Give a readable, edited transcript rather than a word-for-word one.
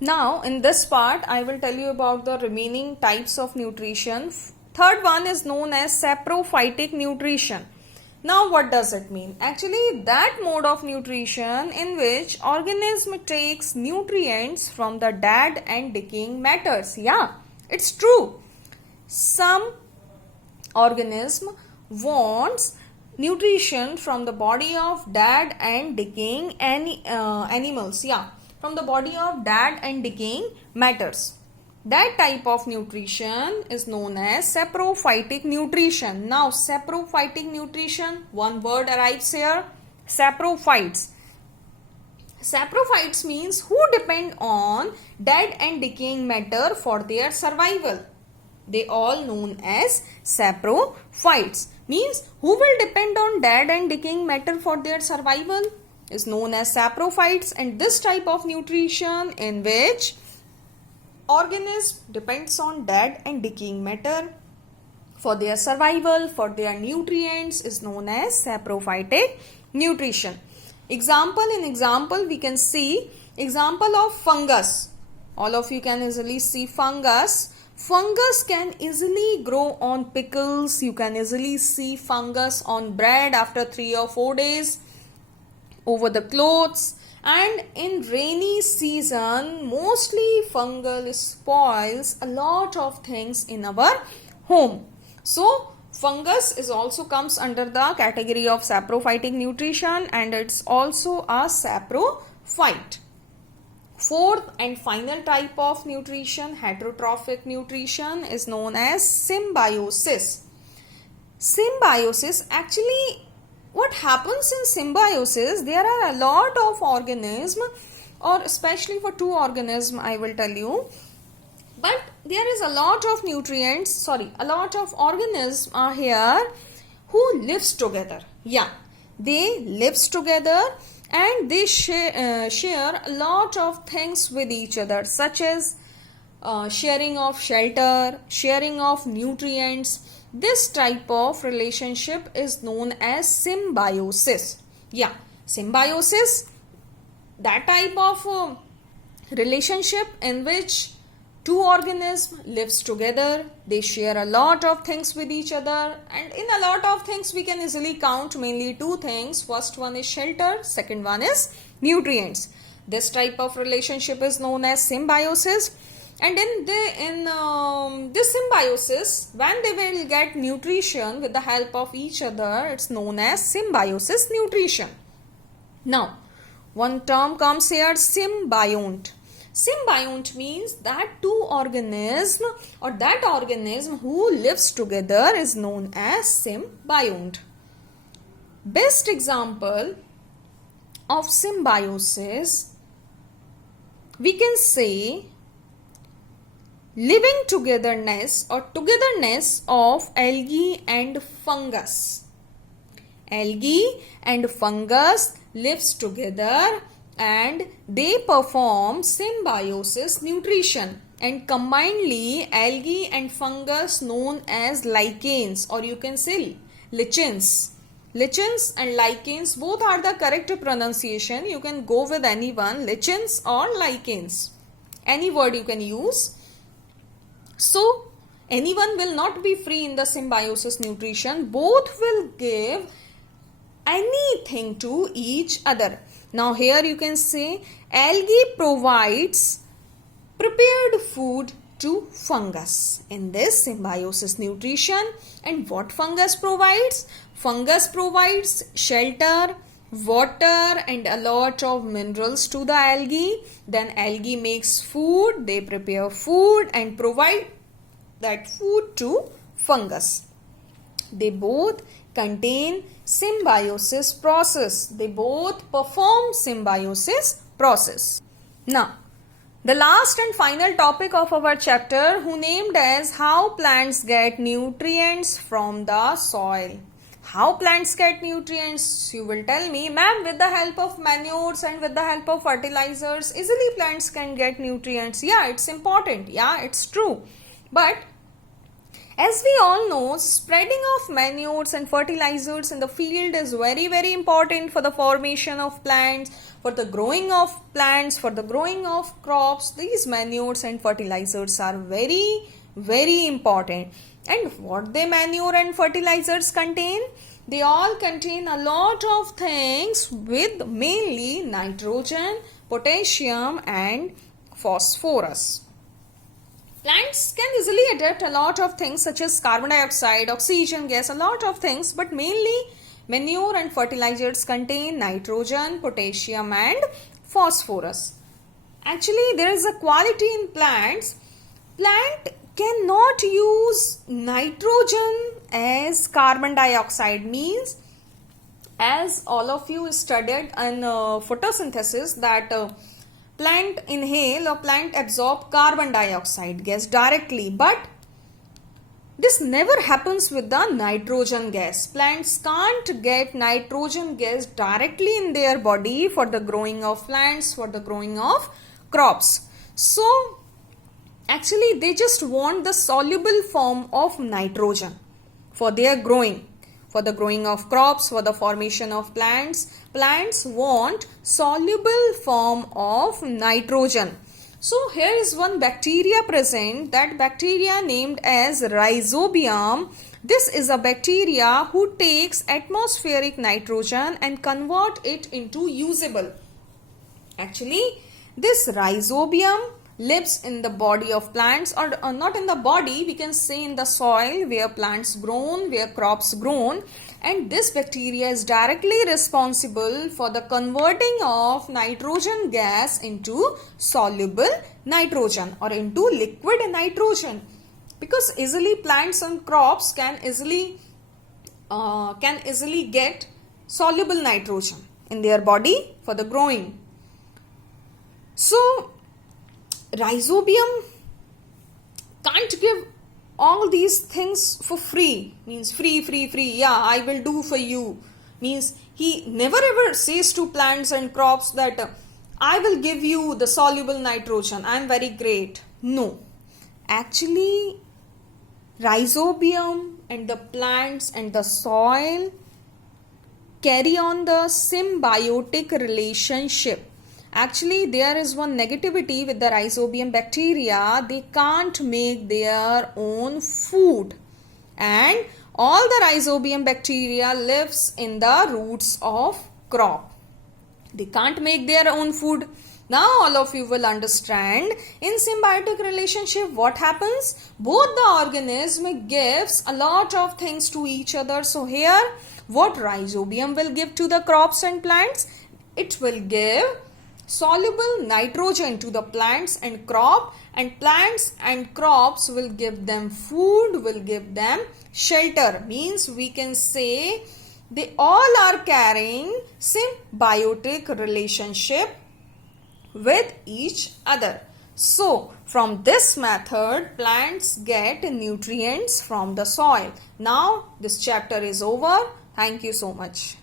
Now, in this part, I will tell you about the remaining types of nutrition. Third one is known as saprophytic nutrition. Now, what does it mean? Actually, that mode of nutrition in which organism takes nutrients from the dead and decaying matters. Yeah, it's true. Some organism wants nutrition from the body of dead and decaying animals. Yeah, from the body of dead and decaying matters. That type of nutrition is known as saprophytic nutrition. Now, saprophytic nutrition, one word arrives here, saprophytes. Saprophytes means who depend on dead and decaying matter for their survival. They all known as saprophytes. Means who will depend on dead and decaying matter for their survival is known as saprophytes, and this type of nutrition in which organism depends on dead and decaying matter for their survival, for their nutrients is known as saprophytic nutrition. Example, in example we can see example of fungus. All of you can easily see fungus. Fungus can easily grow on pickles. You can easily see fungus on bread after 3 or 4 days, over the clothes. And in rainy season, mostly fungal spoils a lot of things in our home. So, fungus is also comes under the category of saprophytic nutrition, and it's also a saprophyte. Fourth and final type of nutrition, heterotrophic nutrition, is known as symbiosis. Symbiosis, actually what happens in symbiosis, there are a lot of organisms, or especially for two organisms I will tell you, but there is a lot of a lot of organisms are here who lives together. Yeah, they lives together and they share a lot of things with each other, such as sharing of shelter, sharing of nutrients. This type of relationship is known as symbiosis. Yeah, symbiosis, that type of relationship in which two organisms lives together, they share a lot of things with each other, and in a lot of things we can easily count mainly two things. First one is shelter, second one is nutrients. This type of relationship is known as symbiosis, and in this symbiosis, when they will get nutrition with the help of each other, it's known as symbiosis nutrition. Now, one term comes here, symbiont. Symbiont means that two organism or that organism who lives together is known as symbiont. Best example of symbiosis, we can say living togetherness or togetherness of algae and fungus. Algae and fungus lives together and they perform symbiosis nutrition, and combinedly algae and fungus known as lichens, or you can say lichens. Lichens and lichens, both are the correct pronunciation. You can go with any one, lichens or lichens. Any word you can use. So, anyone will not be free in the symbiosis nutrition. Both will give anything to each other. Now, here you can say algae provides prepared food to fungus in this symbiosis nutrition. And what fungus provides? Fungus provides shelter, water and a lot of minerals to the algae. Then algae makes food, they prepare food and provide that food to fungus. They both contain symbiosis process. They both perform symbiosis process. Now, the last and final topic of our chapter, who named as how plants get nutrients from the soil. How plants get nutrients? You will tell me, ma'am, with the help of manures and with the help of fertilizers, easily plants can get nutrients. Yeah, it's important. Yeah, it's true. But as we all know, spreading of manures and fertilizers in the field is very, very important for the formation of plants, For the growing of plants, for the growing of crops, these manures and fertilizers are very, very important. And what they manure and fertilizers contain? They all contain a lot of things with mainly nitrogen, potassium and phosphorus. Plants can easily adapt a lot of things such as carbon dioxide, oxygen gas, a lot of things, but mainly manure and fertilizers contain nitrogen, potassium and phosphorus. Actually, there is a quality in plants. Plant cannot use nitrogen as carbon dioxide, means as all of you studied in photosynthesis that plant inhale or plant absorb carbon dioxide gas directly, but this never happens with the nitrogen gas. Plants can't get nitrogen gas directly in their body for the growing of plants, for the growing of crops. So actually they just want the soluble form of nitrogen for their growing. For the growing of crops, for the formation of plants, plants want soluble form of nitrogen. So here is one bacteria present, that bacteria named as Rhizobium. This is a bacteria who takes atmospheric nitrogen and convert it into usable. Actually, this Rhizobium lives in the body of plants, or not in the body, we can say in the soil where plants grown, where crops grown, and this bacteria is directly responsible for the converting of nitrogen gas into soluble nitrogen or into liquid nitrogen, because easily plants and crops can easily get soluble nitrogen in their body for the growing. So Rhizobium can't give all these things for free, means free, yeah, I will do for you, means he never ever says to plants and crops that I will give you the soluble nitrogen, I am very great. No, actually Rhizobium and the plants and the soil carry on the symbiotic relationship. Actually, there is one negativity with the Rhizobium bacteria. They can't make their own food. And all the Rhizobium bacteria lives in the roots of crop. They can't make their own food. Now all of you will understand, in symbiotic relationship what happens? Both the organism gives a lot of things to each other. So here, what Rhizobium will give to the crops and plants? It will give soluble nitrogen to the plants and crop, and plants and crops will give them food, will give them shelter. Means we can say they all are carrying symbiotic relationship with each other. So from this method plants get nutrients from the soil. Now this chapter is over. Thank you so much.